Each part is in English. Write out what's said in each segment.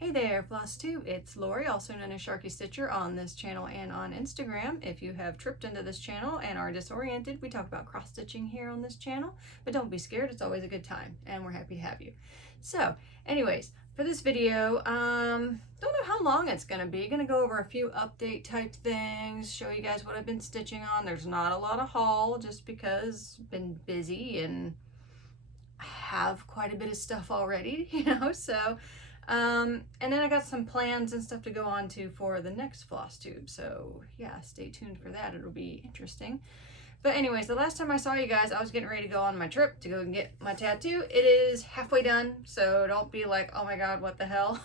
Hey there, Flosstube. It's Lori, also known as Sharky Stitcher, on this channel and on Instagram. If you have tripped into this channel and are disoriented, we talk about cross-stitching here on this channel, but don't be scared, it's always a good time, and we're happy to have you. So, anyways, for this video, don't know how long it's gonna be. Gonna go over a few update type things, show you guys what I've been stitching on. There's not a lot of haul, just because I've been busy and have quite a bit of stuff already, so and then I got some plans and stuff to go on to for the next Flosstube, so yeah, stay tuned for that. It'll be interesting. But anyways, the last time I saw you guys, I was getting ready to go on my trip to go and get my tattoo. It is halfway done, so don't be like, oh my god, what the hell.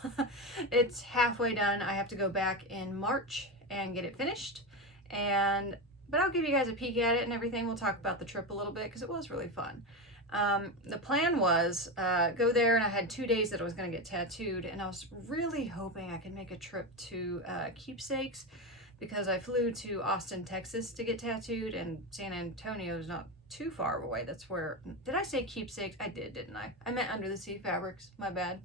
It's halfway done. I have to go back in March and get it finished, but I'll give you guys a peek at it and everything. We'll talk about the trip a little bit because it was really fun. The plan was go there, and I had 2 days that I was going to get tattooed, and I was really hoping I could make a trip to Keepsakes, because I flew to Austin, Texas to get tattooed, and San Antonio is not too far away. That's where, did I say Keepsakes? I did, didn't I? I meant Under the Sea Fabrics, my bad.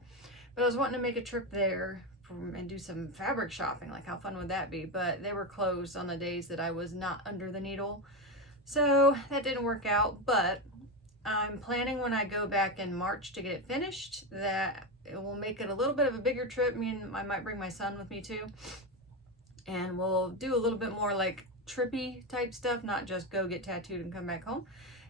But I was wanting to make a trip there and do some fabric shopping. Like, how fun would that be? But they were closed on the days that I was not under the needle, so that didn't work out. But I'm planning, when I go back in March to get it finished, that it will make it a little bit of a bigger trip. I might bring my son with me too, and we'll do a little bit more like trippy type stuff, not just go get tattooed and come back home.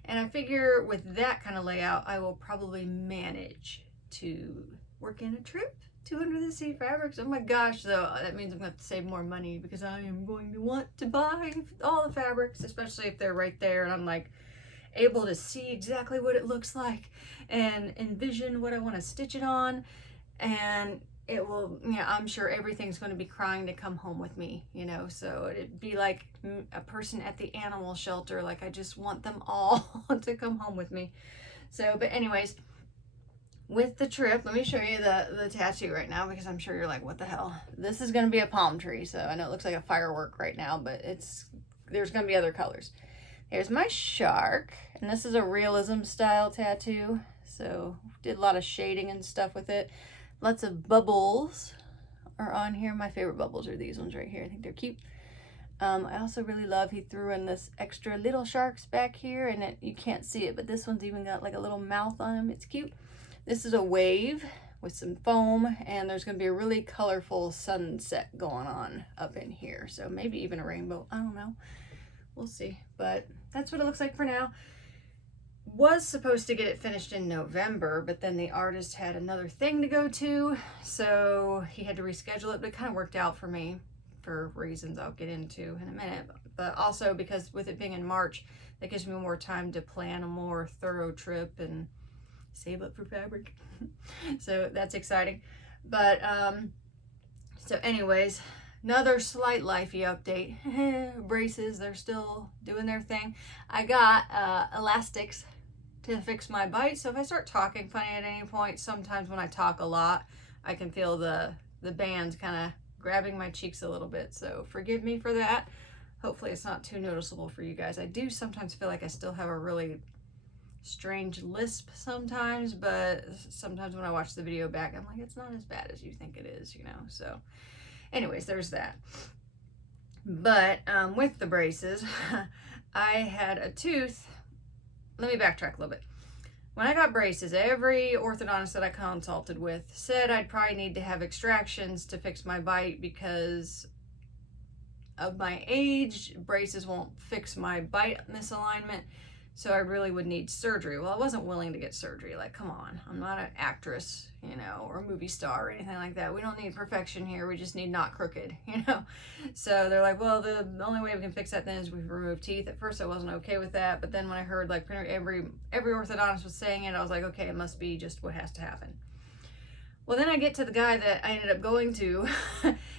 And I figure with that kind of layout, I will probably manage to work in a trip to Under the Sea Fabrics. Oh my gosh, though, that means I'm going to have to save more money, because I am going to want to buy all the fabrics, especially if they're right there and I'm like able to see exactly what it looks like and envision what I want to stitch it on. And it will, I'm sure everything's going to be crying to come home with me, so it'd be like a person at the animal shelter. Like, I just want them all to come home with me. So, but anyways, with the trip, let me show you the tattoo right now, because I'm sure you're like, what the hell? This is going to be a palm tree, so I know it looks like a firework right now, but there's going to be other colors. Here's my shark, and this is a realism style tattoo, so did a lot of shading and stuff with it. Lots of bubbles are on here. My favorite bubbles are these ones right here. I think they're cute. I also really love, he threw in this extra little sharks back here, and you can't see it, but this one's even got like a little mouth on him. It's cute. This is a wave with some foam, and there's going to be a really colorful sunset going on up in here, so maybe even a rainbow. I don't know. We'll see, but that's what it looks like for now. Was supposed to get it finished in November, but then the artist had another thing to go to, so he had to reschedule it, but it kind of worked out for me for reasons I'll get into in a minute. But also because with it being in March, that gives me more time to plan a more thorough trip and save up for fabric. So that's exciting. But so anyways, another slight lifey update. Braces, they're still doing their thing. I got elastics to fix my bite, so if I start talking funny at any point, sometimes when I talk a lot, I can feel the bands kind of grabbing my cheeks a little bit, so forgive me for that. Hopefully it's not too noticeable for you guys. I do sometimes feel like I still have a really strange lisp sometimes, but sometimes when I watch the video back, I'm like, it's not as bad as you think it is, so anyways, there's that. But with the braces, I had a tooth. Let me backtrack a little bit. When I got braces, every orthodontist that I consulted with said I'd probably need to have extractions to fix my bite because of my age. Braces won't fix my bite misalignment, so I really would need surgery. Well, I wasn't willing to get surgery. Like, come on, I'm not an actress, or a movie star or anything like that. We don't need perfection here. We just need not crooked, So they're like, well, the only way we can fix that then is we remove teeth. At first I wasn't okay with that, but then when I heard like every orthodontist was saying it, I was like, okay, it must be just what has to happen. Well, then I get to the guy that I ended up going to,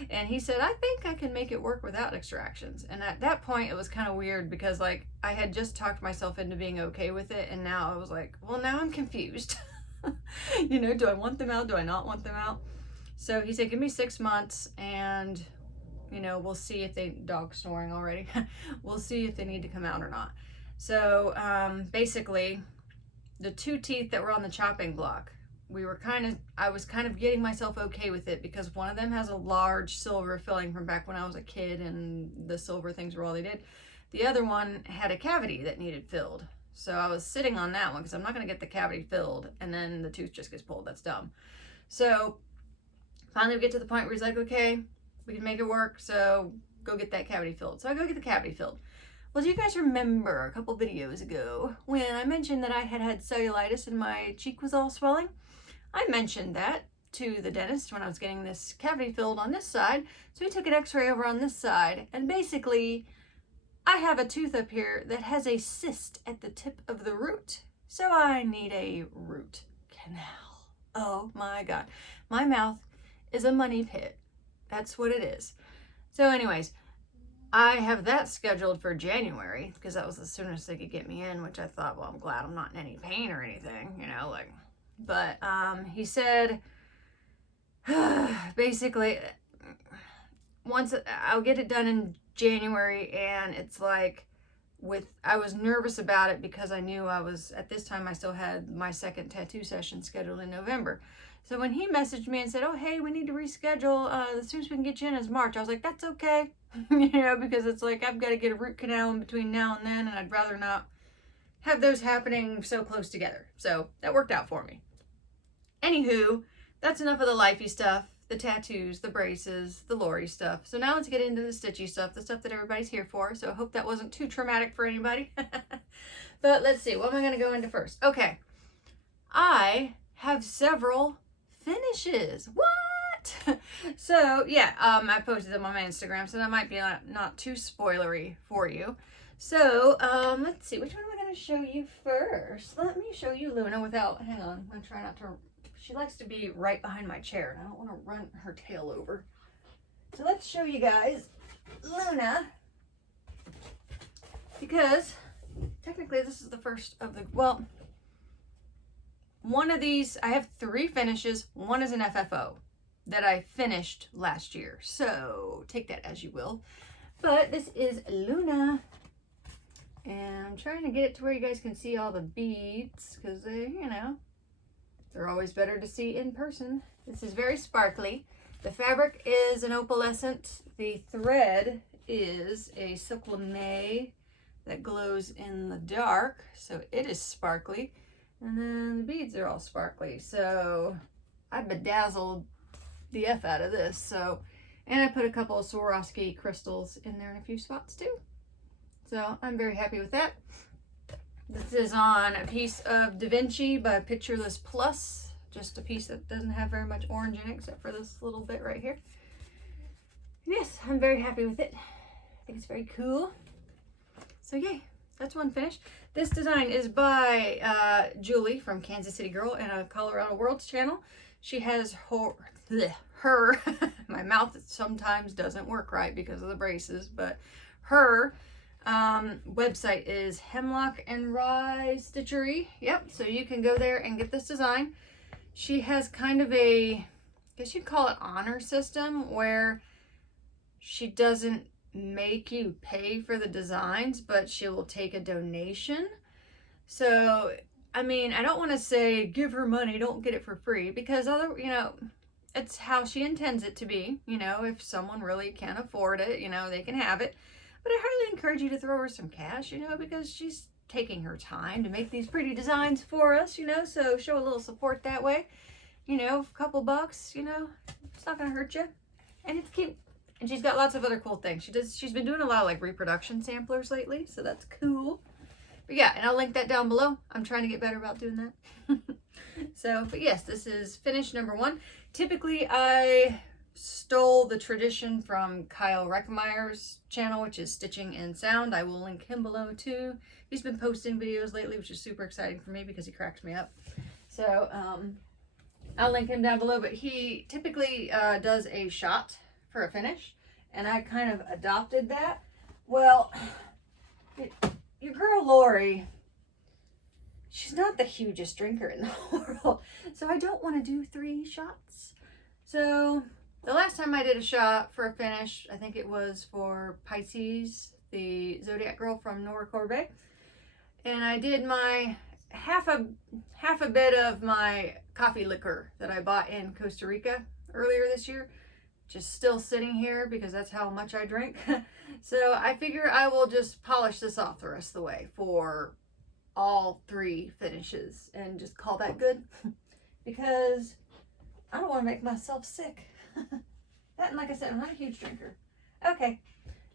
and he said, I think I can make it work without extractions. And at that point, it was kind of weird, because like I had just talked myself into being okay with it, and now I was like, well, now I'm confused. Do I want them out? Do I not want them out? So he said, give me 6 months, and we'll see if dog snoring already. We'll see if they need to come out or not. So basically, the 2 teeth that were on the chopping block I was kind of getting myself okay with it because one of them has a large silver filling from back when I was a kid and the silver things were all they did. The other one had a cavity that needed filled. So I was sitting on that one because I'm not going to get the cavity filled and then the tooth just gets pulled. That's dumb. So finally we get to the point where he's like, okay, we can make it work. So go get that cavity filled. So I go get the cavity filled. Well, do you guys remember a couple videos ago when I mentioned that I had cellulitis and my cheek was all swelling? I mentioned that to the dentist when I was getting this cavity filled on this side. So he took an x-ray over on this side, and basically I have a tooth up here that has a cyst at the tip of the root. So I need a root canal. Oh my God. My mouth is a money pit. That's what it is. So anyways, I have that scheduled for January because that was the soonest they could get me in, which I thought, well, I'm glad I'm not in any pain or anything, you know, like, but he said basically once I'll get it done in January, and it's like I was nervous about it because I knew at this time I still had my second tattoo session scheduled in November. So when he messaged me and said, oh, hey, we need to reschedule, the soonest we can get you in is March, I was like, that's okay. You know, because it's like I've got to get a root canal in between now and then, and I'd rather not have those happening so close together. So that worked out for me. Anywho, that's enough of the lifey stuff, the tattoos, the braces, the Lori stuff. So now let's get into the stitchy stuff, the stuff that everybody's here for. So I hope that wasn't too traumatic for anybody. But let's see, what am I going to go into first? Okay, I have several finishes. What? So yeah, I posted them on my Instagram, so that might be not too spoilery for you. So let's see, which one am I going to show you first? Let me show you Luna without, hang on, I'm going to try not to, she likes to be right behind my chair, and I don't want to run her tail over. So let's show you guys Luna, because technically this is the first of the, well, one of these, I have 3 finishes. One is an FFO that I finished last year. So take that as you will. But this is Luna. And I'm trying to get it to where you guys can see all the beads, because they, you know, they're always better to see in person. This is very sparkly. The fabric is an opalescent. The thread is a silk lame that glows in the dark. So it is sparkly. And then the beads are all sparkly. So I bedazzled the F out of this. So, and I put a couple of Swarovski crystals in there in a few spots too. So I'm very happy with that. This is on a piece of Da Vinci by Pictureless Plus. Just a piece that doesn't have very much orange in it except for this little bit right here. Yes, I'm very happy with it. I think it's very cool. So yay, that's one finish. This design is by Julie from Kansas City Girl and a Colorado Worlds channel. She has her my mouth sometimes doesn't work right because of the braces, but her website is Hemlock and Rye Stitchery. Yep, so you can go there and get this design. She has kind of a, I guess you'd call it honor system, where she doesn't make you pay for the designs, but she will take a donation. So I mean, I don't want to say give her money, don't get it for free, because you know, it's how she intends it to be. You know, if someone really can't afford it, you know, they can have it. But I highly encourage you to throw her some cash, you know, because she's taking her time to make these pretty designs for us, you know, so show a little support that way. You know, a couple bucks, you know, it's not gonna hurt you, and it's cute. And she's got lots of other cool things. She's been doing a lot of like reproduction samplers lately, so that's cool. But yeah, and I'll link that down below. I'm trying to get better about doing that. So, but yes, this is finish number 1. Typically, I stole the tradition from Kyle Reckmeyer's channel, which is Stitching and Sound. I will link him below too. He's been posting videos lately, which is super exciting for me because he cracks me up. So, I'll link him down below, but he typically does a shot for a finish, and I kind of adopted that. Well, your girl Lori, she's not the hugest drinker in the world, so I don't want to do 3 shots. So the last time I did a shot for a finish, I think it was for Pisces, the Zodiac girl from Nora Corbet, and I did my half a bit of my coffee liquor that I bought in Costa Rica earlier this year, just still sitting here because that's how much I drink. So I figure I will just polish this off the rest of the way for all 3 finishes and just call that good because I don't want to make myself sick. That, and like I said, I'm not a huge drinker. Okay,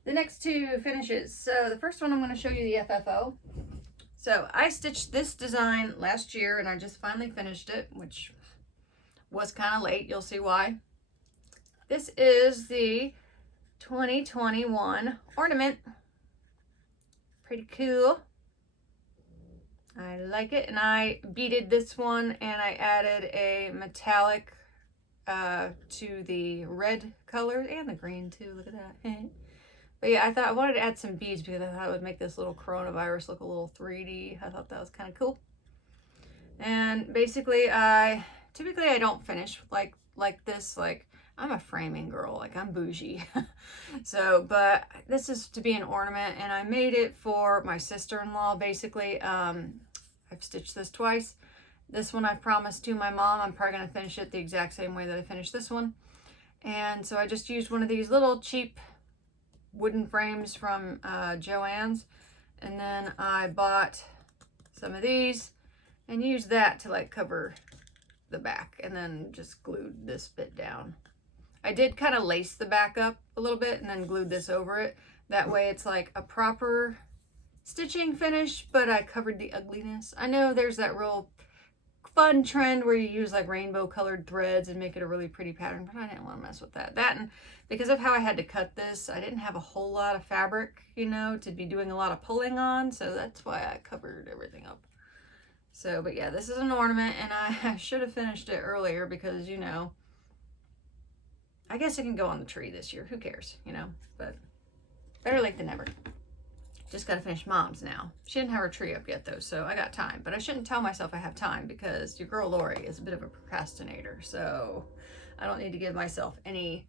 the next 2 finishes. So the first one, I'm going to show you the FFO. So I stitched this design last year and I just finally finished it, which was kind of late. You'll see why. This is the 2021 ornament. Pretty cool. I like it, and I beaded this one and I added a metallic to the red color and the green too. Look at that. But yeah, I wanted to add some beads because I thought it would make this little coronavirus look a little 3D. I thought that was kind of cool. And basically, typically I don't finish like this. Like, I'm a framing girl, like I'm bougie. So, but this is to be an ornament, and I made it for my sister-in-law. Basically, I've stitched this twice. This one I promised to my mom I'm probably gonna finish it the exact same way that I finished this one. And so I just used one of these little cheap wooden frames from Joann's, and then I bought some of these and used that to like cover the back, and then just glued this bit down. I did kind of lace the back up a little bit and then glued this over it. That way it's like a proper stitching finish, but I covered the ugliness. I know there's that real fun trend where you use like rainbow colored threads and make it a really pretty pattern, but I didn't want to mess with that. And because of how I had to cut this, I didn't have a whole lot of fabric, you know, to be doing a lot of pulling on, so that's why I covered everything up. So, but yeah, this is an ornament, and I should have finished it earlier because, you know, I guess it can go on the tree this year. Who cares, you know? But better late than never. Just got to finish Mom's now. She didn't have her tree up yet, though, so I got time. But I shouldn't tell myself I have time because your girl Lori is a bit of a procrastinator. So I don't need to give myself any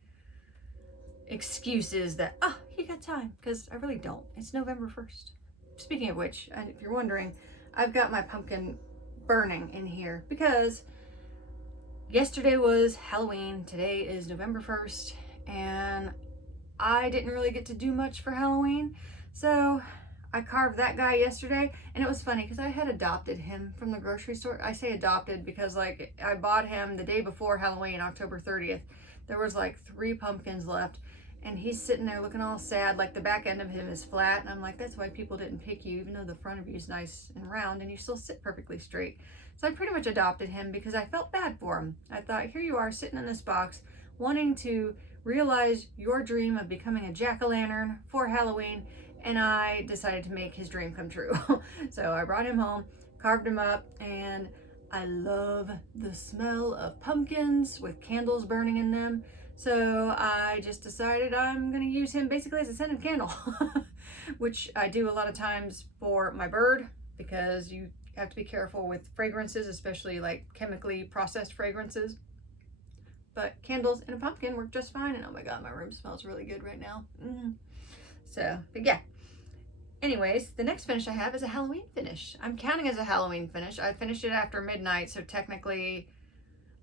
excuses that, oh, you got time, because I really don't. It's November 1st. Speaking of which, if you're wondering, I've got my pumpkin burning in here because yesterday was Halloween. Today is November 1st, and I didn't really get to do much for Halloween. So I carved that guy yesterday, and it was funny because I had adopted him from the grocery store. I say adopted because like I bought him the day before Halloween, October 30th. There was like 3 pumpkins left, and he's sitting there looking all sad, like the back end of him is flat, and I'm like, that's why people didn't pick you, even though the front of you is nice and round and you still sit perfectly straight. So I pretty much adopted him because I felt bad for him. I thought, here you are sitting in this box wanting to realize your dream of becoming a jack-o'-lantern for Halloween, and I decided to make his dream come true. So I brought him home, carved him up, and I love the smell of pumpkins with candles burning in them. So I just decided I'm going to use him basically as a scented candle, which I do a lot of times for my bird because you have to be careful with fragrances, especially like chemically processed fragrances. But candles and a pumpkin work just fine. And oh my God, my room smells really good right now. So, but yeah. Anyways, the next finish I have is a Halloween finish. I'm counting as a Halloween finish. I finished it after midnight, so technically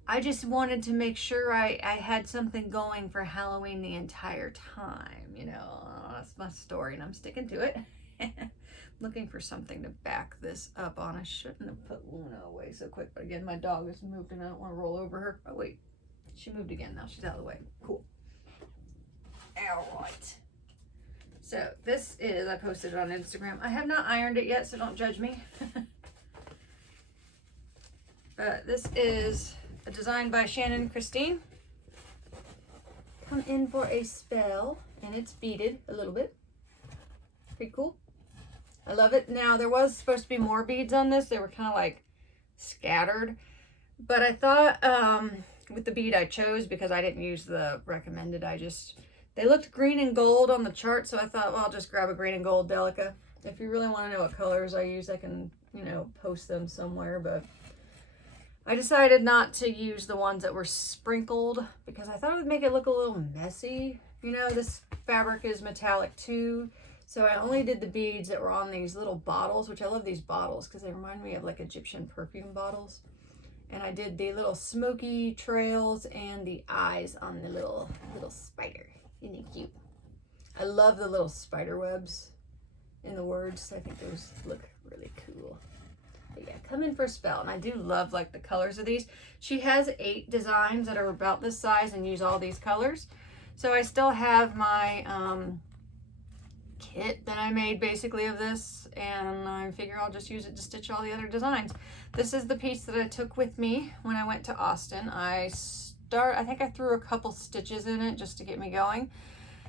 I just wanted to make sure I had something going for Halloween the entire time. You know, that's my story and I'm sticking to it. Looking for something to back this up on. I shouldn't have put Luna away so quick, but again, my dog has moved and I don't want to roll over her. Oh wait, she moved again. Now she's out of the way. Cool. All right. So this is, I posted it on Instagram. I have not ironed it yet, so don't judge me. But this is a design by Shannon Christine. Come in for a spell, and it's beaded a little bit. Pretty cool. I love it. Now, there was supposed to be more beads on this. They were kind of like scattered. But I thought with the bead I chose, because I didn't use the recommended, they looked green and gold on the chart, so I thought, well, I'll just grab a green and gold Delica. If you really want to know what colors I use, I can, you know, post them somewhere, but I decided not to use the ones that were sprinkled because I thought it would make it look a little messy. You know, this fabric is metallic too, So I only did the beads that were on these little bottles, which I love these bottles because they remind me of like Egyptian perfume bottles. And I did the little smoky trails and the eyes on the little spider. Isn't it cute? I love the little spider webs in the words. I think those look really cool. But yeah, come in for a spell. And I do love like the colors of these. She has 8 designs that are about this size and use all these colors. So I still have my kit that I made basically of this, and I figure I'll just use it to stitch all the other designs. This is the piece that I took with me when I went to Austin. I think I threw a couple stitches in it just to get me going,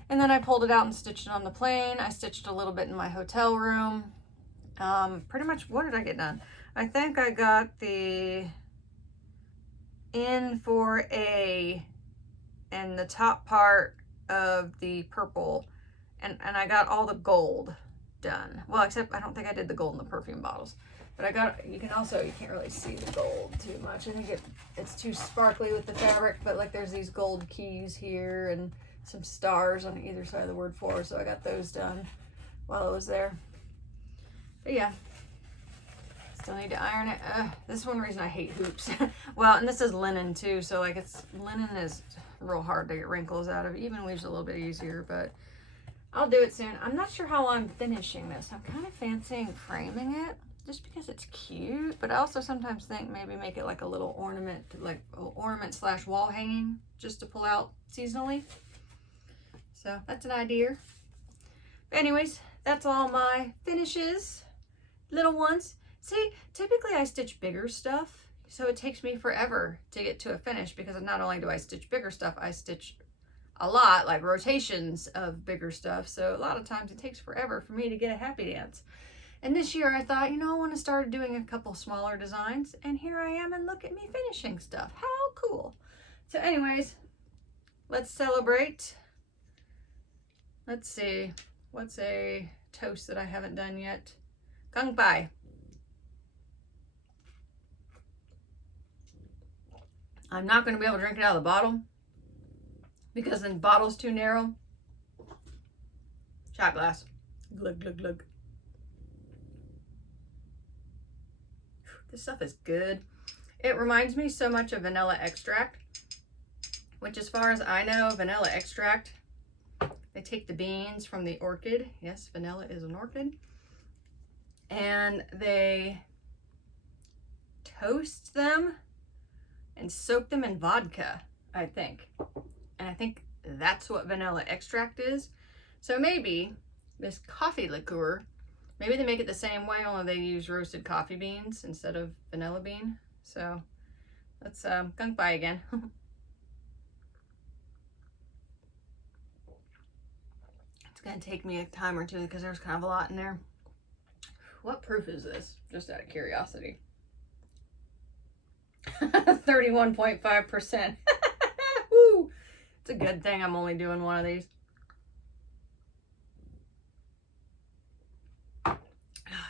and then I pulled it out and stitched it on the plane. I stitched a little bit in my hotel room. Pretty much, what did I get done? I think I got the N4A and the top part of the purple, and I got all the gold done. Well, except I don't think I did the gold in the perfume bottles. But I got, you can't really see the gold too much. I think it's too sparkly with the fabric, but like there's these gold keys here and some stars on either side of the word for, so I got those done while I was there. But yeah, still need to iron it. This is one reason I hate hoops. Well, and this is linen too, so like linen is real hard to get wrinkles out of. Even weave's a little bit easier, but I'll do it soon. I'm not sure how I'm finishing this. I'm kind of fancying framing it just because it's cute, but I also sometimes think maybe make it like a little ornament, like ornament / wall hanging, just to pull out seasonally. So that's an idea. But anyways, that's all my finishes, little ones. See, typically I stitch bigger stuff, so it takes me forever to get to a finish, because not only do I stitch bigger stuff, I stitch a lot, like rotations of bigger stuff. So a lot of times it takes forever for me to get a happy dance. And this year I thought, I want to start doing a couple smaller designs, and here I am, and look at me finishing stuff. How cool. So anyways, let's celebrate. Let's see, what's a toast that I haven't done yet? Kung Pai. I'm not going to be able to drink it out of the bottle because the bottle's too narrow. Shot glass. Glug, glug, glug. This stuff is good. It reminds me so much of vanilla extract, which, as far as I know, vanilla extract, they take the beans from the orchid. Yes, vanilla is an orchid. And they toast them and soak them in vodka, I think. And I think that's what vanilla extract is. So maybe this coffee liqueur, maybe they make it the same way, only they use roasted coffee beans instead of vanilla bean. So let's Kung Pai again. It's gonna take me a time or two because there's kind of a lot in there. What proof is this? Just out of curiosity. 31.5%. Woo! It's a good thing I'm only doing one of these.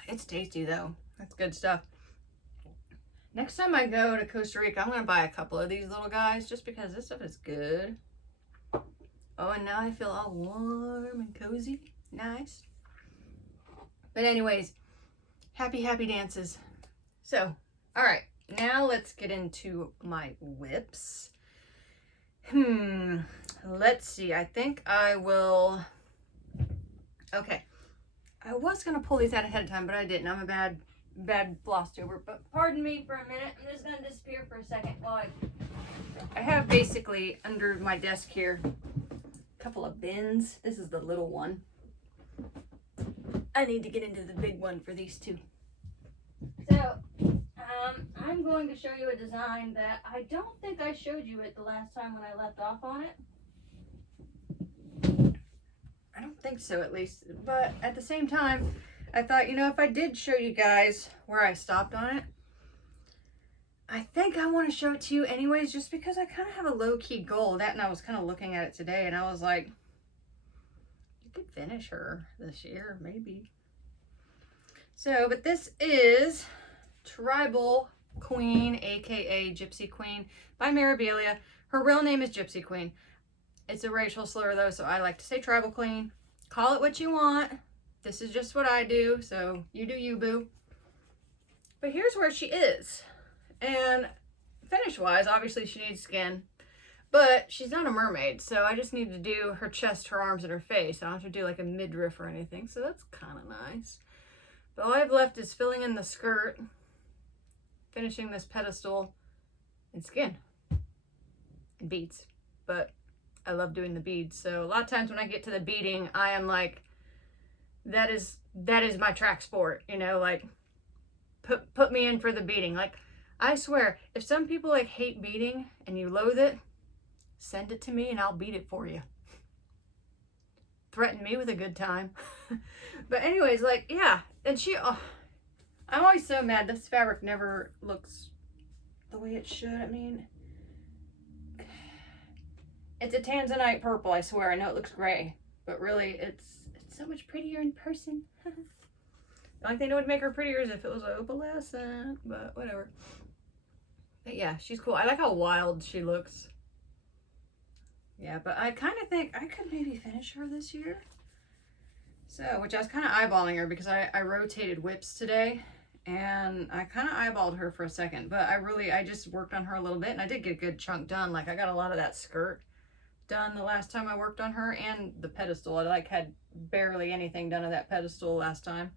It's tasty though. That's good stuff. Next time I go to Costa Rica, I'm going to buy a couple of these little guys just because this stuff is good. Oh, and now I feel all warm and cozy. Nice. But anyways, happy dances. So, all right. Now let's get into my whips. Let's see. I think I will. Okay. I was going to pull these out ahead of time, but I didn't. I'm a bad Flosstuber. But pardon me for a minute. I'm just going to disappear for a second while I have basically under my desk here a couple of bins. This is the little one. I need to get into the big one for these two. So, I'm going to show you a design that I don't think I showed you it the last time when I left off on it. I don't think so, at least. But at the same time, I thought, if I did show you guys where I stopped on it, I think I want to show it to you anyways, just because I kind of have a low-key goal. And I was kind of looking at it today, and I was like, you could finish her this year, maybe. So, but this is Tribal Queen, aka Gypsy Queen, by Mirabilia. Her real name is Gypsy Queen. It's a racial slur though, so I like to say Tribal Queen. Call it what you want. this is just what I do, so you do you, boo. But here's where she is. And finish-wise, obviously she needs skin, but she's not a mermaid, so I just need to do her chest, her arms, and her face. I don't have to do like a midriff or anything, so that's kind of nice. But all I've left is filling in the skirt, finishing this pedestal, and skin, and beads. But I love doing the beads, so a lot of times when I get to the beading, I am like, that is my track sport, you know, like, put me in for the beading. Like, I swear, if some people like hate beading and you loathe it, send it to me and I'll beat it for you. Threaten me with a good time. But anyways, like, yeah, and I'm always so mad this fabric never looks the way it should. I mean, it's a tanzanite purple, I swear. I know it looks gray, but really it's so much prettier in person. The only thing that would make her prettier is if it was opalescent, but whatever. But yeah, she's cool. I like how wild she looks. Yeah, but I kind of think I could maybe finish her this year. So, which I was kind of eyeballing her because I rotated whips today, and I kind of eyeballed her for a second, but I just worked on her a little bit, and I did get a good chunk done. Like, I got a lot of that skirt done the last time I worked on her, and the pedestal. I like had barely anything done of that pedestal last time.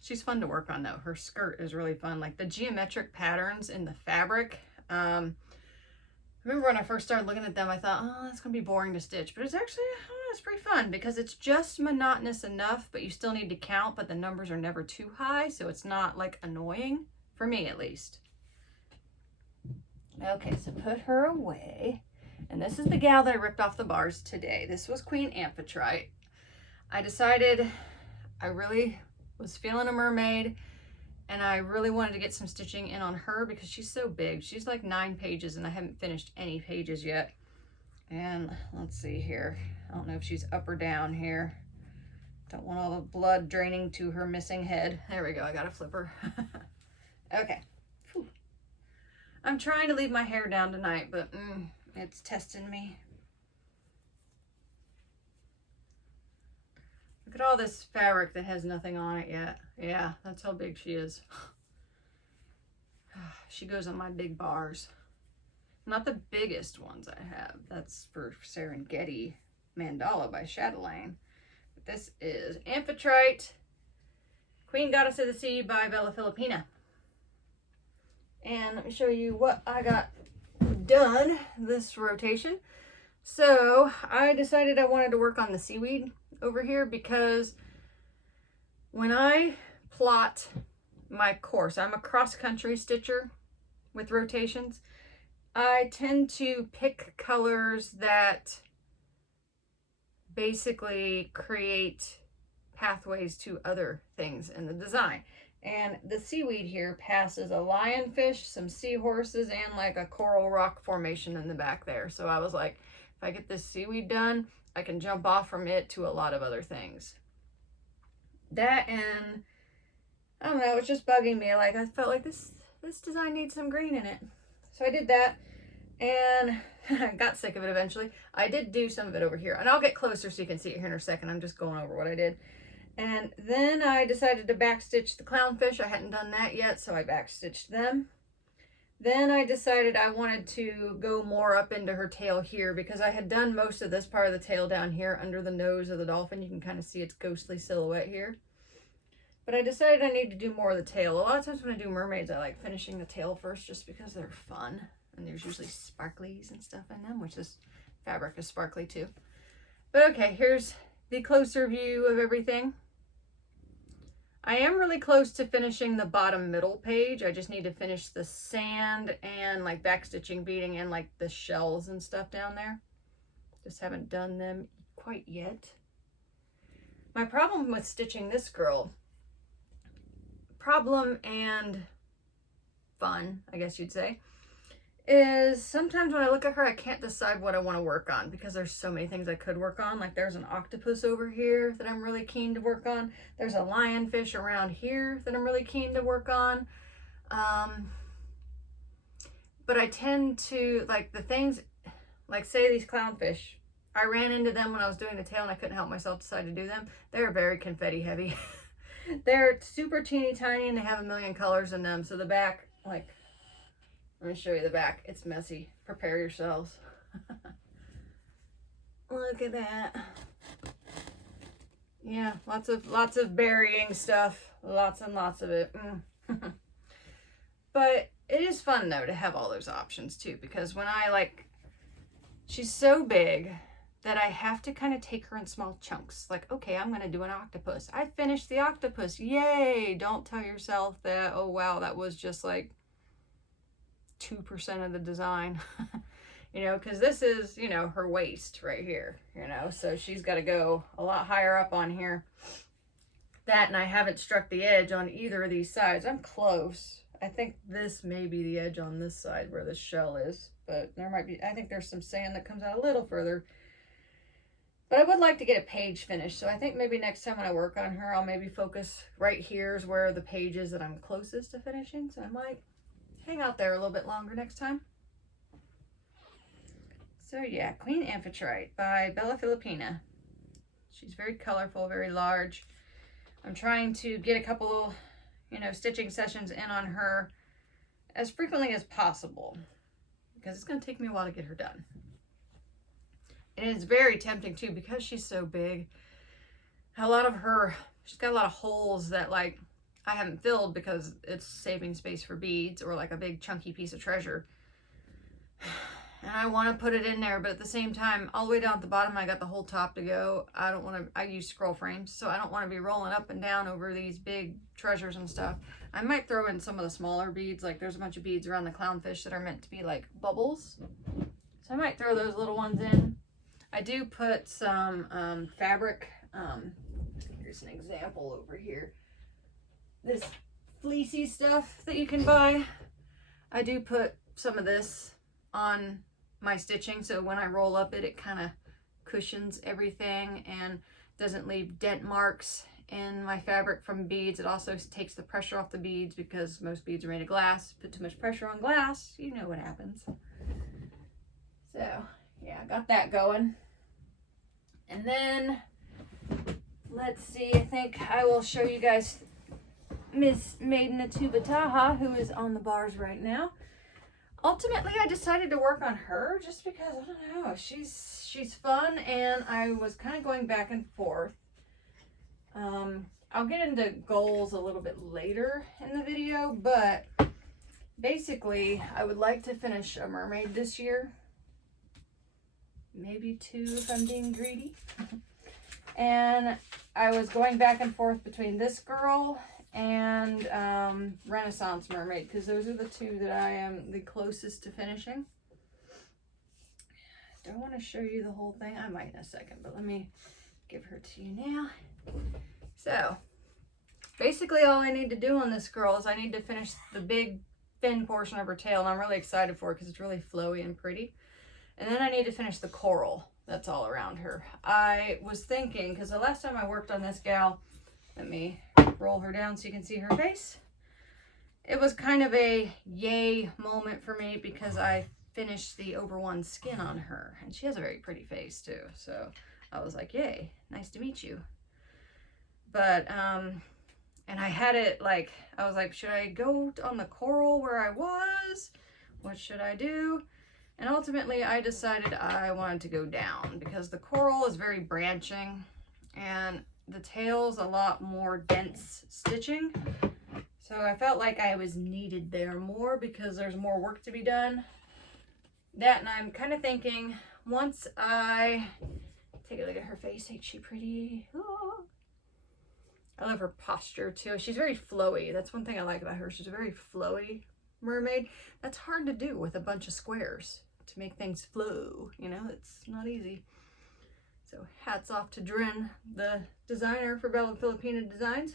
She's fun to work on though. Her skirt is really fun. Like the geometric patterns in the fabric. I remember when I first started looking at them, I thought, oh, that's gonna be boring to stitch, but it's actually, I don't know, it's pretty fun because it's just monotonous enough, but you still need to count, but the numbers are never too high, so it's not like annoying, for me at least. Okay, so put her away. And this is the gal that I ripped off the bars today. This was Queen Amphitrite. I decided I really was feeling a mermaid, and I really wanted to get some stitching in on her because she's so big. She's like 9 pages, and I haven't finished any pages yet. And let's see here. I don't know if she's up or down here. Don't want all the blood draining to her missing head. There we go. I got to flip her. Okay. Whew. I'm trying to leave my hair down tonight, but it's testing me. Look at all this fabric that has nothing on it yet. Yeah, that's how big she is. She goes on my big bars. Not the biggest ones I have. That's for Serengeti Mandala by Chatelaine. But this is Amphitrite, Queen Goddess of the Sea by Bella Filipina. And let me show you what I got done this rotation. So I decided I wanted to work on the seaweed over here because when I plot my course, I'm a cross-country stitcher with rotations. I tend to pick colors that basically create pathways to other things in the design. And the seaweed here passes a lionfish, some seahorses, and like a coral rock formation in the back there. So I was like, if I get this seaweed done, I can jump off from it to a lot of other things. That, and I don't know, it's just bugging me. Like, I felt like this design needs some green in it. So I did that, and I got sick of it eventually. I did do some of it over here, and I'll get closer so you can see it here in a second. I'm just going over what I did. And then I decided to backstitch the clownfish. I hadn't done that yet, so I backstitched them. Then I decided I wanted to go more up into her tail here because I had done most of this part of the tail down here under the nose of the dolphin. You can kind of see its ghostly silhouette here. But I decided I need to do more of the tail. A lot of times when I do mermaids, I like finishing the tail first just because they're fun. And there's usually sparklies and stuff in them, which this fabric is sparkly too. But okay, here's the closer view of everything. I am really close to finishing the bottom middle page. I just need to finish the sand and like backstitching, beading, and like the shells and stuff down there. Just haven't done them quite yet. My problem with stitching this girl, problem and fun, I guess you'd say, is sometimes when I look at her, I can't decide what I want to work on because there's so many things I could work on. Like there's an octopus over here that I'm really keen to work on. There's a lionfish around here that I'm really keen to work on. But I tend to, like the things, like say these clownfish, I ran into them when I was doing the tail and I couldn't help myself decide to do them. They're very confetti heavy. They're super teeny tiny and they have a million colors in them. So the back, like, let me show you the back. It's messy. Prepare yourselves. Look at that. Yeah, lots of burying stuff. Lots and lots of it. But it is fun though to have all those options too, because when she's so big that I have to kind of take her in small chunks. Like, okay, I'm going to do an octopus. I finished the octopus. Yay! Don't tell yourself that, oh wow, that was just like 2% of the design. You know, because this is, you know, her waist right here, you know, so she's got to go a lot higher up on here. That, and I haven't struck the edge on either of these sides. I'm close. I think this may be the edge on this side where the shell is, but there might be, I think there's some sand that comes out a little further. But I would like to get a page finished, so I think maybe next time when I work on her, I'll maybe focus right here is where the page is that I'm closest to finishing, so I might hang out there a little bit longer next time. So yeah, Queen Amphitrite by Bella Filipina. She's very colorful, very large. I'm trying to get a couple, you know, stitching sessions in on her as frequently as possible because it's going to take me a while to get her done. And it's very tempting too because she's so big. A lot of her, she's got a lot of holes that like I haven't filled because it's saving space for beads or like a big chunky piece of treasure. And I want to put it in there, but at the same time, all the way down at the bottom, I got the whole top to go. I don't want to, I use scroll frames, so I don't want to be rolling up and down over these big treasures and stuff. I might throw in some of the smaller beads, like there's a bunch of beads around the clownfish that are meant to be like bubbles. So I might throw those little ones in. I do put some fabric, here's an example over here. This fleecy stuff that you can buy. I do put some of this on my stitching, so when I roll up it kind of cushions everything and doesn't leave dent marks in my fabric from beads. It also takes the pressure off the beads because most beads are made of glass. Put too much pressure on glass, you know what happens. So yeah, I got that going. And then let's see, I think I will show you guys Miss Maiden Atubataha, who is on the bars right now. Ultimately, I decided to work on her just because, I don't know, she's fun, and I was kind of going back and forth. I'll get into goals a little bit later in the video, but basically, I would like to finish a mermaid this year. Maybe 2 if I'm being greedy. And I was going back and forth between this girl and Renaissance Mermaid, because those are the 2 that I am the closest to finishing. Do I want to show you the whole thing? I might in a second, but let me give her to you now. So basically all I need to do on this girl is I need to finish the big fin portion of her tail, and I'm really excited for it because it's really flowy and pretty. And then I need to finish the coral that's all around her. I was thinking, because the last time I worked on this gal, let me roll her down so you can see her face. It was kind of a yay moment for me because I finished the over one skin on her, and she has a very pretty face too. So I was like, yay, nice to meet you. But and I had it like, I was like, should I go on the coral where I was? What should I do? And ultimately I decided I wanted to go down because the coral is very branching and the tail's a lot more dense stitching. So I felt like I was needed there more because there's more work to be done. That, and I'm kind of thinking once I take a look at her face, ain't she pretty? Oh. I love her posture too. She's very flowy. That's one thing I like about her. She's a very flowy mermaid. That's hard to do with a bunch of squares, to make things flow, you know, it's not easy. So hats off to Drin, the designer for Bella Filipina Designs.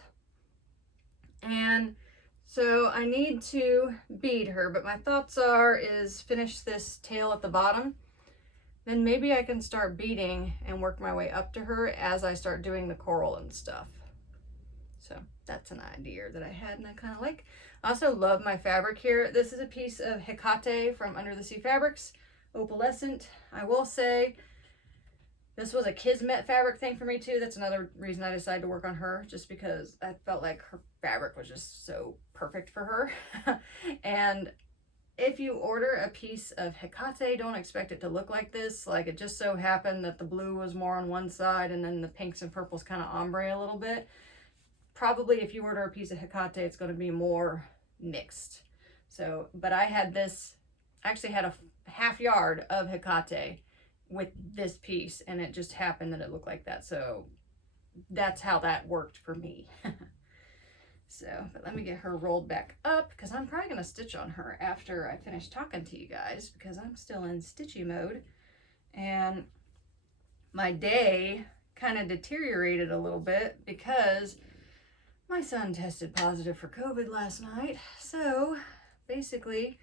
And so I need to bead her, but my thoughts is finish this tail at the bottom. Then maybe I can start beading and work my way up to her as I start doing the coral and stuff. So that's an idea that I had and I kind of like. I also love my fabric here. This is a piece of Hecate from Under the Sea Fabrics, opalescent. I will say This was a Kismet fabric thing for me too. That's another reason I decided to work on her, just because I felt like her fabric was just so perfect for her. And if you order a piece of Hecate, don't expect it to look like this. Like, it just so happened that the blue was more on one side and then the pinks and purples kind of ombre a little bit. Probably if you order a piece of Hecate, it's going to be more mixed. So, but I had this, actually had a half yard of Hecate with this piece, and it just happened that it looked like that. So that's how that worked for me. So, but let me get her rolled back up, because I'm probably going to stitch on her after I finish talking to you guys, because I'm still in stitchy mode. And my day kind of deteriorated a little bit because my son tested positive for COVID last night. So basically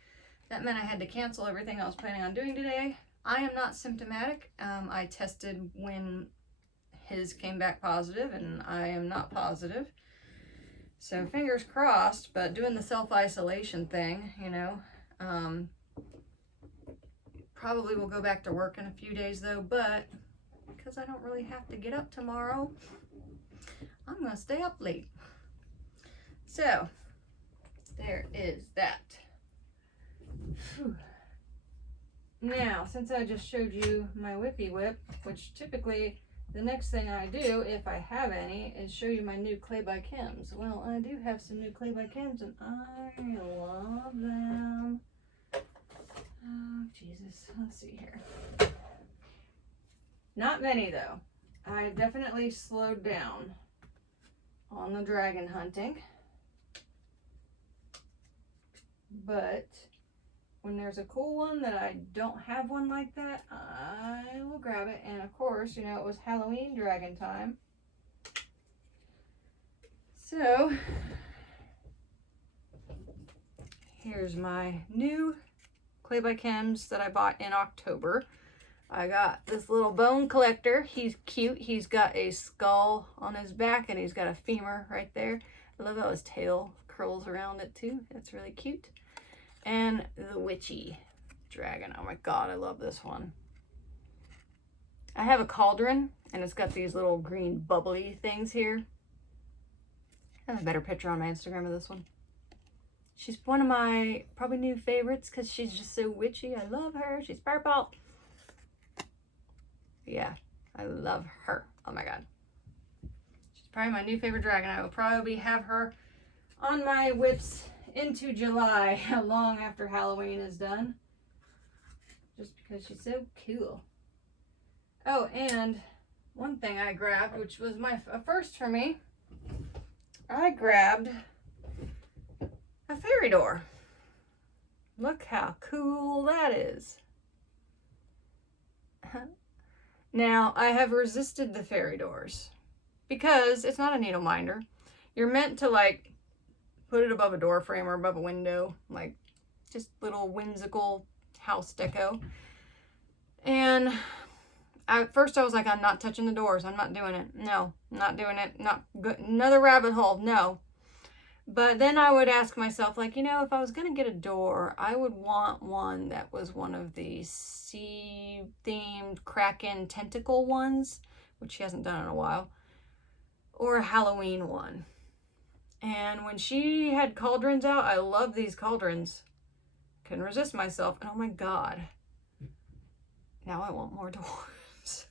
that meant I had to cancel everything I was planning on doing today. I am not symptomatic. I tested when his came back positive, and I am not positive. So fingers crossed, but doing the self-isolation thing, you know, probably will go back to work in a few days though, but because I don't really have to get up tomorrow, I'm going to stay up late. So there is that. Whew. Now, since I just showed you my whippy whip, which typically the next thing I do, if I have any, is show you my new Clay by Kims. Well, I do have some new Clay by Kims, and I love them. Oh, Jesus. Let's see here. Not many, though. I definitely slowed down on the dragon hunting. But when there's a cool one that I don't have one like that, I will grab it. And of course, you know, it was Halloween dragon time. So here's my new Clay by Kims that I bought in October. I got this little bone collector. He's cute. He's got a skull on his back, and he's got a femur right there. I love how his tail curls around it too. That's really cute. And the witchy dragon. Oh my god, I love this one. I have a cauldron, and it's got these little green bubbly things here. I have a better picture on my Instagram of this one. She's one of my probably new favorites because she's just so witchy. I love her. She's purple. Yeah, I love her. Oh my god. She's probably my new favorite dragon. I will probably have her on my whips into July, long after Halloween is done, just because she's so cool. Oh, and one thing I grabbed, which was a first for me, I grabbed a fairy door. Look how cool that is. Now, I have resisted the fairy doors because it's not a needle minder. You're meant to, like, put it above a door frame or above a window, like just little whimsical house deco. And at first I was like, I'm not touching the doors. I'm not doing it. No, not doing it. Not good. Another rabbit hole. No. But then I would ask myself, like, you know, if I was going to get a door, I would want one that was one of the sea-themed Kraken tentacle ones, which she hasn't done in a while, or a Halloween one. And when she had cauldrons out, I love these cauldrons. Couldn't resist myself. And oh my god. Now I want more doors.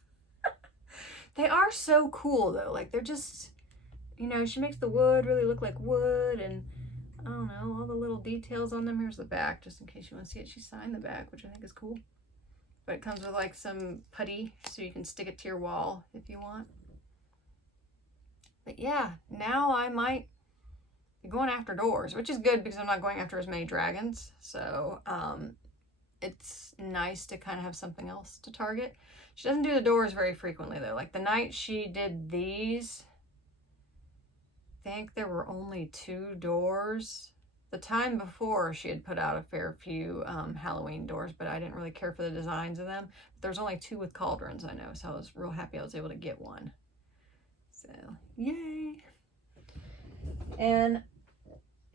They are so cool though. Like, they're just, you know, she makes the wood really look like wood, and I don't know, all the little details on them. Here's the back, just in case you want to see it. She signed the back, which I think is cool. But it comes with like some putty so you can stick it to your wall if you want. But yeah, now I might going after doors, which is good because I'm not going after as many dragons. So it's nice to kind of have something else to target. She doesn't do the doors very frequently though. Like the night she did these, I think there were only 2 doors. The time before she had put out a fair few Halloween doors, but I didn't really care for the designs of them. There's only 2 with cauldrons, I know, so I was real happy I was able to get one. So yay. And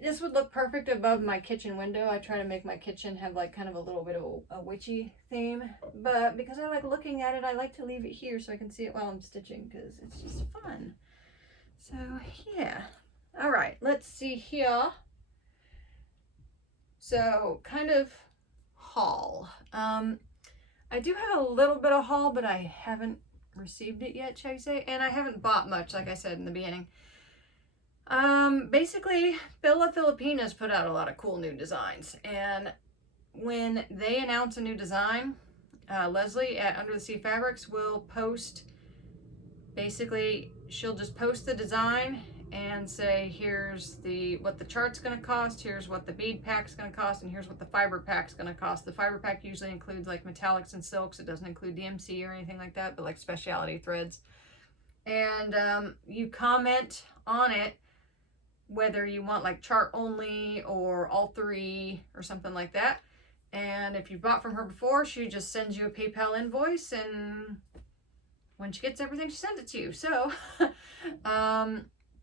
this would look perfect above my kitchen window. I try to make my kitchen have like kind of a little bit of a witchy theme, but because I like looking at it, I like to leave it here so I can see it while I'm stitching because it's just fun. So yeah. All right, let's see here. So kind of haul. I do have a little bit of haul, but I haven't received it yet, shall I say, and I haven't bought much, like I said in the beginning. Basically, Bella Filipinas put out a lot of cool new designs, and when they announce a new design, Leslie at Under the Sea Fabrics will post, basically, she'll just post the design and say, here's what the chart's going to cost, here's what the bead pack's going to cost, and here's what the fiber pack's going to cost. The fiber pack usually includes like metallics and silks. It doesn't include DMC or anything like that, but like specialty threads. And you comment on it whether you want like chart only or all three or something like that. And if you bought from her before, she just sends you a PayPal invoice, and when she gets everything, she sends it to you. So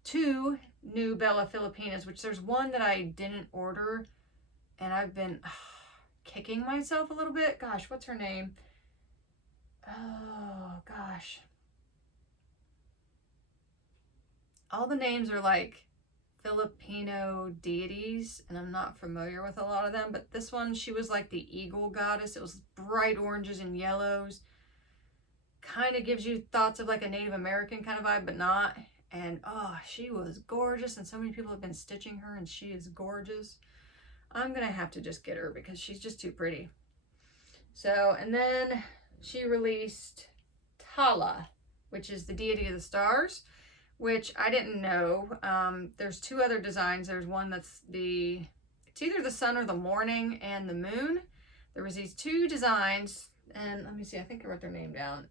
2 new Bella Filipinas, which there's one that I didn't order, and I've been kicking myself a little bit. Gosh, what's her name? Oh gosh, all the names are like Filipino deities, and I'm not familiar with a lot of them, but this one, she was like the eagle goddess. It was bright oranges and yellows, kind of gives you thoughts of like a Native American kind of vibe, but not. And oh, she was gorgeous, and so many people have been stitching her, and she is gorgeous. I'm gonna have to just get her because she's just too pretty. So, and then she released Tala, which is the deity of the stars, which I didn't know. There's 2 other designs. There's one that's it's either the sun or the morning and the moon. There was these 2 designs, and let me see, I think I wrote their name down.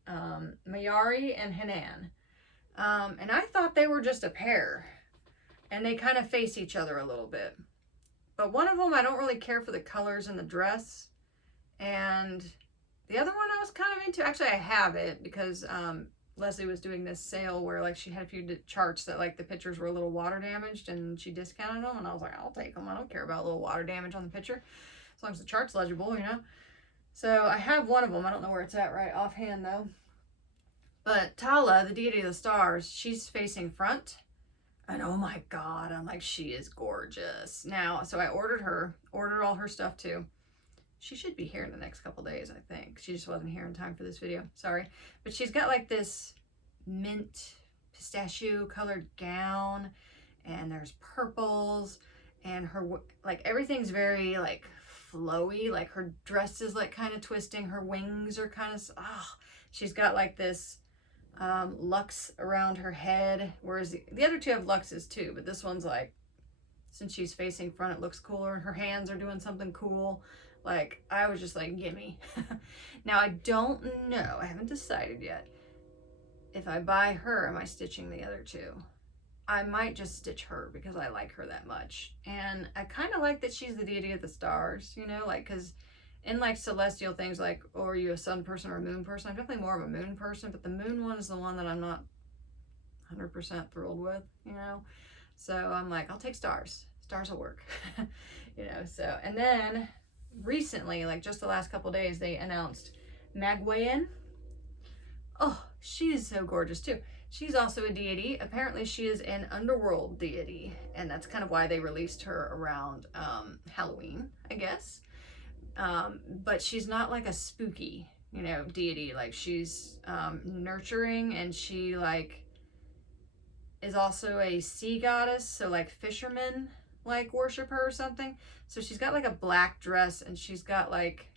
Mayari and Hanan. And I thought they were just a pair, and they kind of face each other a little bit. But one of them, I don't really care for the colors in the dress. And the other one I was kind of into. Actually, I have it because Leslie was doing this sale where like she had a few charts that like the pictures were a little water damaged, and she discounted them, and I was like, I'll take them. I don't care about a little water damage on the picture as long as the chart's legible, you know. So I have one of them. I don't know where it's at right offhand though. But Tala, the deity of the stars, she's facing front, and oh my god, I'm like, she is gorgeous. Now, so I ordered all her stuff too. She should be here in the next couple days, I think. She just wasn't here in time for this video. Sorry. But she's got like this mint pistachio colored gown, and there's purples, and her, like, everything's very like flowy. Like her dress is like kind of twisting. Her wings are kind of, she's got like this luxe around her head, whereas the other 2 have luxes too, but this one's like, since she's facing front, it looks cooler, and her hands are doing something cool. Like, I was just like, gimme. Now, I don't know, I haven't decided yet. If I buy her, am I stitching the other 2? I might just stitch her because I like her that much. And I kind of like that she's the deity of the stars, you know, like, because in like celestial things, like, oh, are you a sun person or a moon person? I'm definitely more of a moon person, but the moon one is the one that I'm not 100% thrilled with, you know? So I'm like, I'll take stars. Stars will work, you know? So, and then recently, like just the last couple days, they announced Magwayan. Oh, she is so gorgeous too. She's also a deity. Apparently she is an underworld deity, and that's kind of why they released her around Halloween, I guess. But she's not like a spooky, you know, deity. Like she's nurturing, and she like is also a sea goddess, so like fishermen like worship her or something. So she's got like a black dress, and she's got like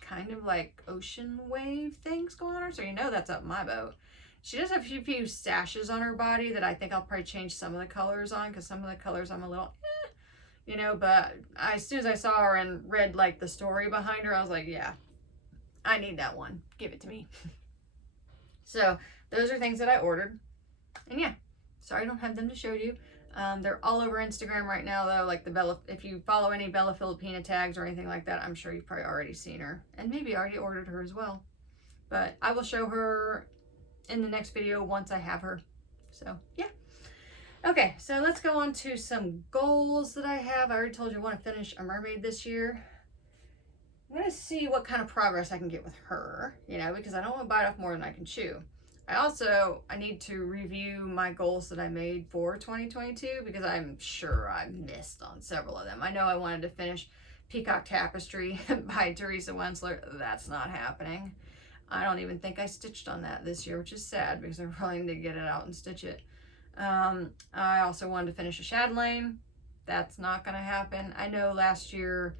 kind of like ocean wave things going on her, so you know that's up my boat. She does have a few stashes on her body that I think I'll probably change some of the colors on, because some of the colors I'm a little you know, but as soon as I saw her and read like the story behind her, I was like, yeah, I need that one, give it to me. So those are things that I ordered, and yeah, sorry I don't have them to show you. They're all over Instagram right now though, like the Bella, if you follow any Bella Filipina tags or anything like that, I'm sure you've probably already seen her, and maybe already ordered her as well. But I will show her in the next video once I have her. So yeah. Okay, so let's go on to some goals that I have. I already told you I want to finish a mermaid this year. I'm going to see what kind of progress I can get with her, you know, because I don't want to bite off more than I can chew. I need to review my goals that I made for 2022 because I'm sure I missed on several of them. I know I wanted to finish Peacock Tapestry by Teresa Wensler. That's not happening. I don't even think I stitched on that this year, which is sad because I really need to get it out and stitch it. I also wanted to finish a chatelaine. That's not going to happen. I know last year,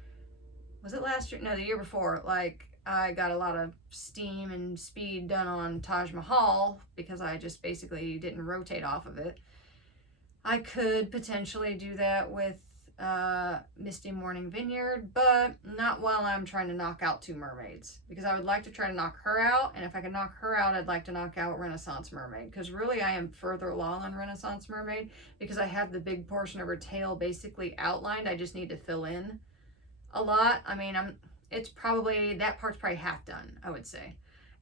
was it last year? No, the year before, like I got a lot of steam and speed done on Taj Mahal because I just basically didn't rotate off of it. I could potentially do that with Misty Morning Vineyard, but not while I'm trying to knock out 2 mermaids, because I would like to try to knock her out, and if I can knock her out, I'd like to knock out Renaissance Mermaid, because really I am further along on Renaissance Mermaid because I have the big portion of her tail basically outlined. I just need to fill in a lot. I mean, that part's probably half done, I would say,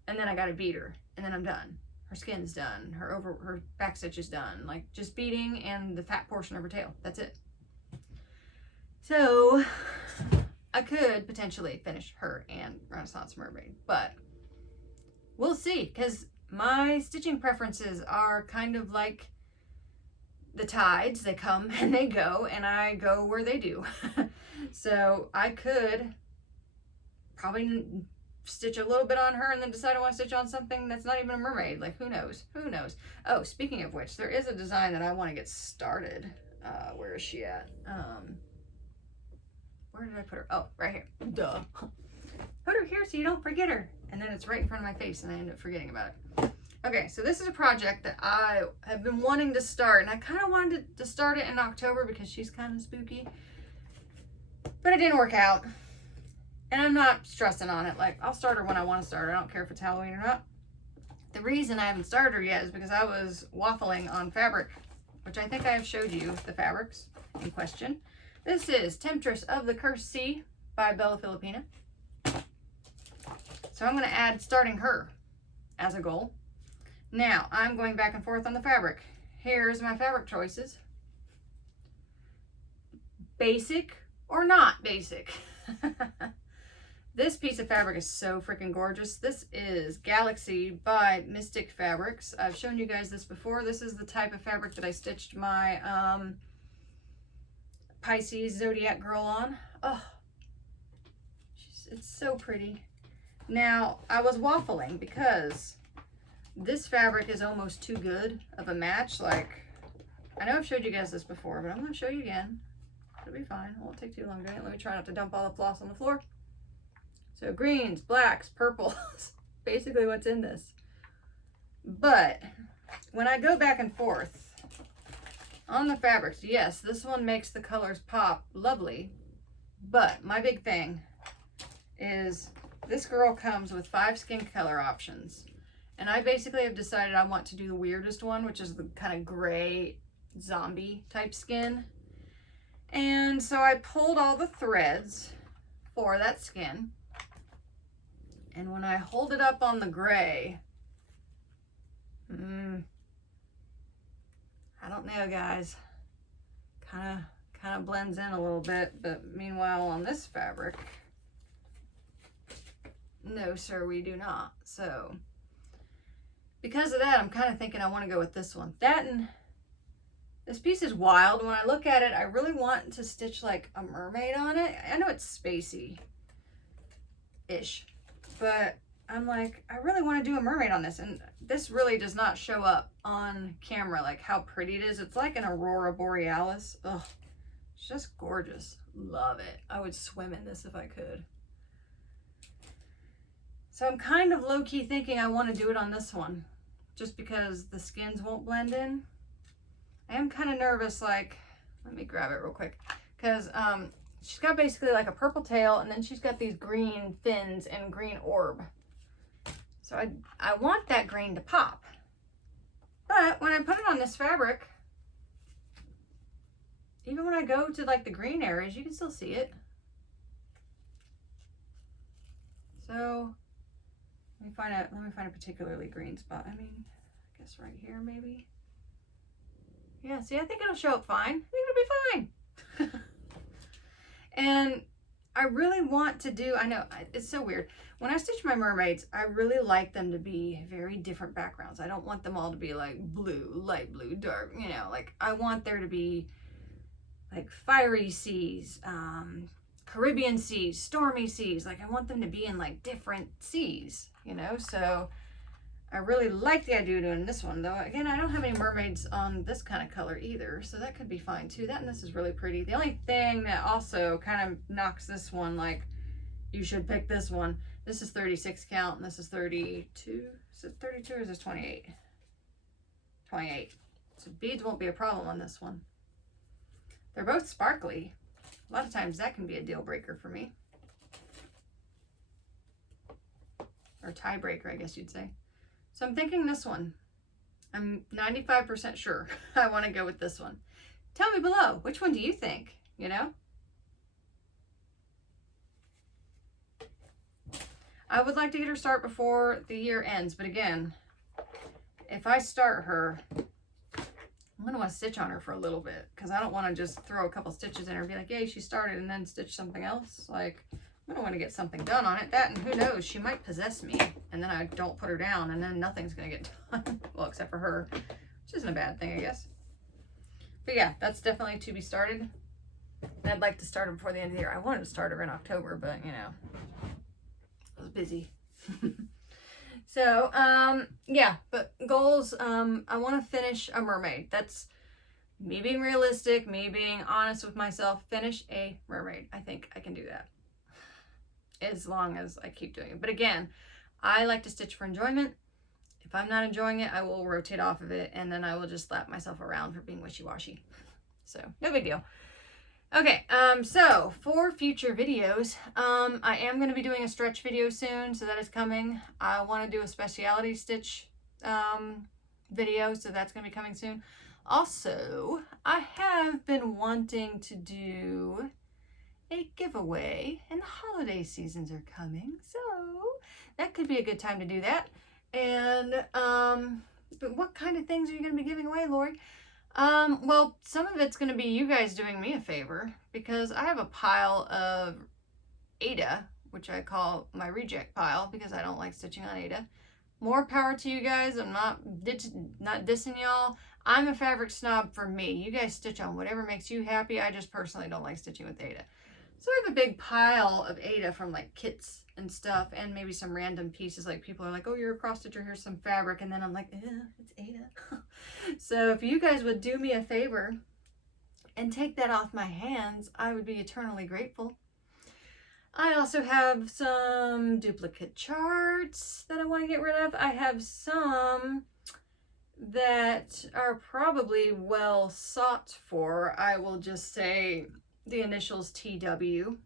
and then I got to beat her, and then I'm done. Her skin's done, her back stitch is done, like just beating and the fat portion of her tail. That's it. So I could potentially finish her and Renaissance Mermaid, but we'll see, because my stitching preferences are kind of like the tides. They come and they go, and I go where they do. So I could probably stitch a little bit on her and then decide I want to stitch on something that's not even a mermaid. Like, who knows? Who knows? Oh, speaking of which, there is a design that I want to get started. Where is she at? Where did I put her? Oh, right here. Duh. Put her here so you don't forget her. And then it's right in front of my face and I end up forgetting about it. Okay, so this is a project that I have been wanting to start. And I kind of wanted to start it in October because she's kind of spooky. But it didn't work out. And I'm not stressing on it. Like, I'll start her when I want to start her. I don't care if it's Halloween or not. The reason I haven't started her yet is because I was waffling on fabric, which I think I have showed you the fabrics in question. This is Temptress of the Cursed Sea by Bella Filipina. So I'm going to add starting her as a goal. Now, I'm going back and forth on the fabric. Here's my fabric choices. Basic or not basic. This piece of fabric is so freaking gorgeous. This is Galaxy by Mystic Fabrics. I've shown you guys this before. This is the type of fabric that I stitched my Pisces Zodiac girl on. Oh, it's so pretty. Now, I was waffling because this fabric is almost too good of a match. Like, I know I've showed you guys this before, but I'm going to show you again. It'll be fine. It won't take too long doing it. Let me try not to dump all the floss on the floor. So greens, blacks, purples, basically what's in this. But when I go back and forth on the fabrics, yes, this one makes the colors pop lovely. But my big thing is this girl comes with 5 skin color options. And I basically have decided I want to do the weirdest one, which is the kind of gray zombie type skin. And so I pulled all the threads for that skin. And when I hold it up on the gray, I don't know, guys. Kind of blends in a little bit, but meanwhile on this fabric, no sir, we do not. So because of that, I'm kind of thinking I want to go with this one. That, and this piece is wild. When I look at it, I really want to stitch like a mermaid on it. I know it's spacey-ish, but I'm like, I really want to do a mermaid on this. And this really does not show up on camera, like how pretty it is. It's like an Aurora Borealis. Ugh, it's just gorgeous. Love it. I would swim in this if I could. So I'm kind of low-key thinking I want to do it on this one, just because the skins won't blend in. I am kind of nervous, like, let me grab it real quick, because she's got basically like a purple tail, and then she's got these green fins and green orb. So I want that green to pop. But when I put it on this fabric, even when I go to like the green areas, you can still see it. So let me find a particularly green spot. I mean, I guess right here maybe. Yeah, see, I think it'll show up fine. I think it'll be fine. And I really want to do, I know, it's so weird. When I stitch my mermaids, I really like them to be very different backgrounds. I don't want them all to be like blue, light blue, dark, you know, like I want there to be like fiery seas, Caribbean seas, stormy seas. Like I want them to be in like different seas, you know, so I really like the idea of doing this one, though. Again, I don't have any mermaids on this kind of color either, so that could be fine too. That and this is really pretty. The only thing that also kind of knocks this one, like, you should pick this one. This is 36 count, and this is 32. Is it 32 or is this 28? 28. So beads won't be a problem on this one. They're both sparkly. A lot of times that can be a deal breaker for me. Or tiebreaker, I guess you'd say. So I'm thinking this one. I'm 95% sure I want to go with this one. Tell me below, which one do you think, you know? I would like to get her start before the year ends, but again, if I start her, I'm going to want to stitch on her for a little bit because I don't want to just throw a couple stitches in her and be like, yay, she started, and then stitch something else. Like, I don't want to get something done on it. That, and who knows, she might possess me, and then I don't put her down, and then nothing's going to get done. Well, except for her, which isn't a bad thing, I guess. But yeah, that's definitely to be started. And I'd like to start her before the end of the year. I wanted to start her in October, but, you know, I was busy. So, yeah, but goals, I want to finish a mermaid. That's me being realistic, me being honest with myself. Finish a mermaid. I think I can do that. As long as I keep doing it. But again, I like to stitch for enjoyment. If I'm not enjoying it, I will rotate off of it, and then I will just slap myself around for being wishy-washy. So, no big deal. Okay, so for future videos, I am going to be doing a stretch video soon, so that is coming. I want to do a specialty stitch video, so that's going to be coming soon. Also, I have been wanting to do a giveaway, and the holiday seasons are coming, so that could be a good time to do that. And but what kind of things are you going to be giving away, Lori? Well, some of it's going to be you guys doing me a favor, because I have a pile of Ada, which I call my reject pile because I don't like stitching on Ada. More power to you guys. I'm not dissing y'all. I'm a fabric snob for me. You guys stitch on whatever makes you happy. I just personally don't like stitching with Ada. So I have a big pile of Ada from like kits and stuff, and maybe some random pieces. Like people are like, oh, you're a cross stitcher, here's some fabric. And then I'm like, it's Ada. So if you guys would do me a favor and take that off my hands, I would be eternally grateful. I also have some duplicate charts that I want to get rid of. I have some that are probably well sought for. I will just say the initials TW.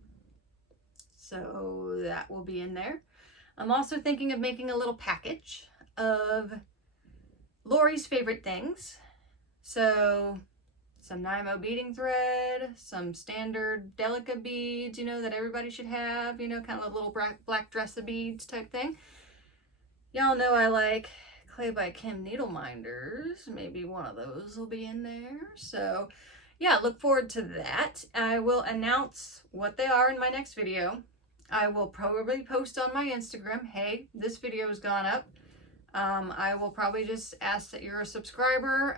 So that will be in there. I'm also thinking of making a little package of Lori's favorite things. So some Nymo beading thread, some standard Delica beads, you know, that everybody should have, you know, kind of a little black dress of beads type thing. Y'all know I like Clay by Kim needle minders. Maybe one of those will be in there. So yeah, look forward to that. I will announce what they are in my next video. I will probably post on my Instagram, hey, this video has gone up. I will probably just ask that you're a subscriber.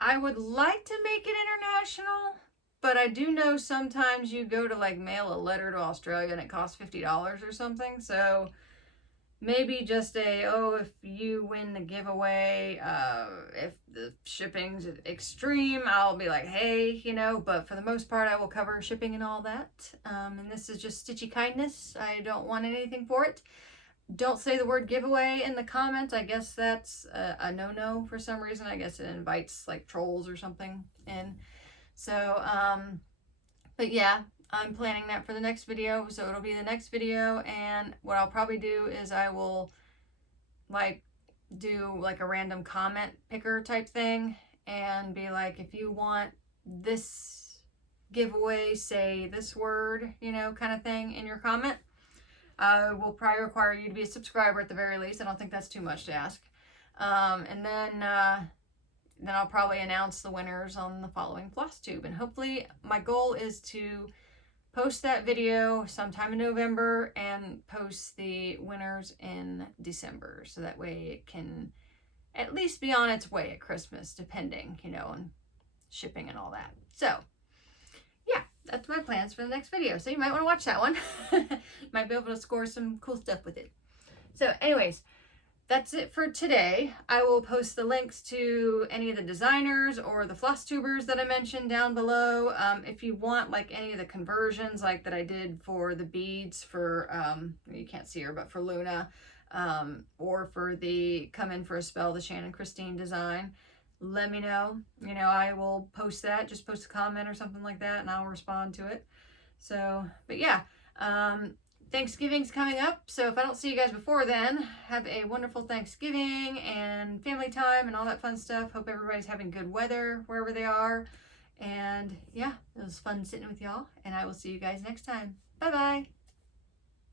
I would like to make it international, but I do know sometimes you go to like mail a letter to Australia and it costs $50 or something. So maybe just if you win the giveaway, if the shipping's extreme, I'll be like, hey, you know, but for the most part, I will cover shipping and all that. And this is just stitchy kindness. I don't want anything for it. Don't say the word giveaway in the comments. I guess that's a no-no for some reason. I guess it invites like trolls or something in. So, but yeah, I'm planning that for the next video. So it'll be the next video. And what I'll probably do is I will like do like a random comment picker type thing and be like, if you want this giveaway, say this word, you know, kind of thing in your comment. Will probably require you to be a subscriber at the very least. I don't think that's too much to ask. And then then I'll probably announce the winners on the following Flosstube. And hopefully my goal is to post that video sometime in November and post the winners in December. So that way it can at least be on its way at Christmas, depending, you know, and shipping and all that. So yeah, that's my plans for the next video. So you might want to watch that one. Might be able to score some cool stuff with it. So anyways, that's it for today. I will post the links to any of the designers or the Flosstubers that I mentioned down below. If you want like any of the conversions like that I did for the beads for, you can't see her, but for Luna, or for the Come In For A Spell, the Shannon Christine design, let me know. You know, I will post that. Just post a comment or something like that and I'll respond to it. So, but yeah, Thanksgiving's coming up, so if I don't see you guys before then, have a wonderful Thanksgiving and family time and all that fun stuff. Hope everybody's having good weather wherever they are. And yeah, it was fun sitting with y'all, and I will see you guys next time. Bye-bye.